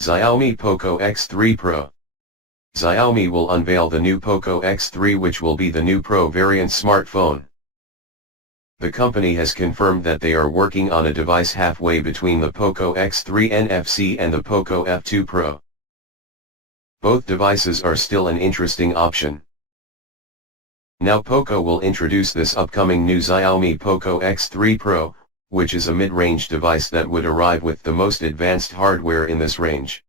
Xiaomi Poco X3 Pro. Xiaomi will unveil the new Poco X3, which will be the new Pro variant smartphone. The company has confirmed that they are working on a device halfway between the Poco X3 NFC and the Poco F2 Pro. Both devices are still an interesting option. Now Poco will introduce this upcoming new Xiaomi Poco X3 Pro, which is a mid-range device that would arrive with the most advanced hardware in this range.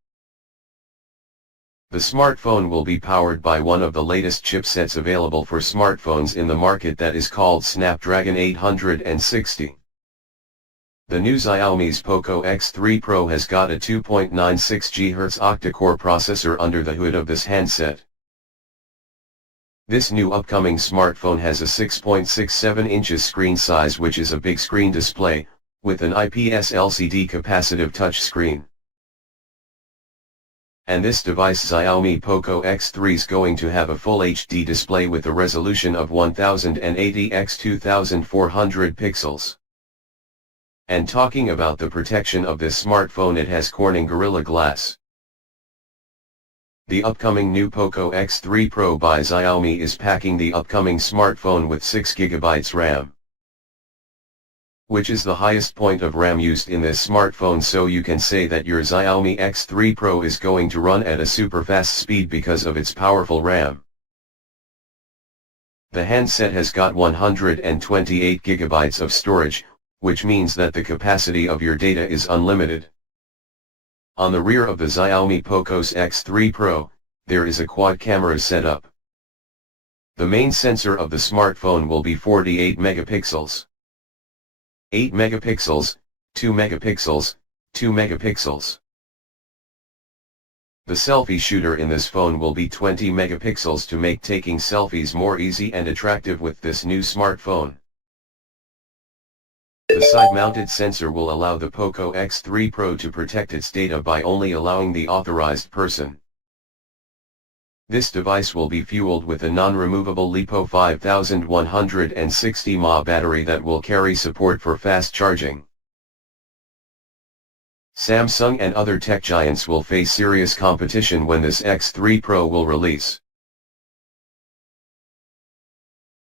The smartphone will be powered by one of the latest chipsets available for smartphones in the market, that is called Snapdragon 860. The new Xiaomi's Poco X3 Pro has got a 2.96 GHz octa-core processor under the hood of this handset. This new upcoming smartphone has a 6.67 inches screen size, which is a big screen display, with an IPS LCD capacitive touchscreen. And this device, Xiaomi Poco X3, is going to have a full HD display with a resolution of 1080 x 2400 pixels. And talking about the protection of this smartphone, it has Corning Gorilla Glass. The upcoming new Poco X3 Pro by Xiaomi is packing the upcoming smartphone with 6GB RAM, which is the highest point of RAM used in this smartphone, so you can say that your Xiaomi X3 Pro is going to run at a super fast speed because of its powerful RAM. The handset has got 128GB of storage, which means that the capacity of your data is unlimited. On the rear of the Xiaomi Poco's X3 Pro, there is a quad camera setup. The main sensor of the smartphone will be 48 megapixels. 8 megapixels, 2 megapixels, 2 megapixels. The selfie shooter in this phone will be 20 megapixels to make taking selfies more easy and attractive with this new smartphone. The side-mounted sensor will allow the Poco X3 Pro to protect its data by only allowing the authorized person. This device will be fueled with a non-removable LiPo 5160 mAh battery that will carry support for fast charging. Samsung and other tech giants will face serious competition when this X3 Pro will release.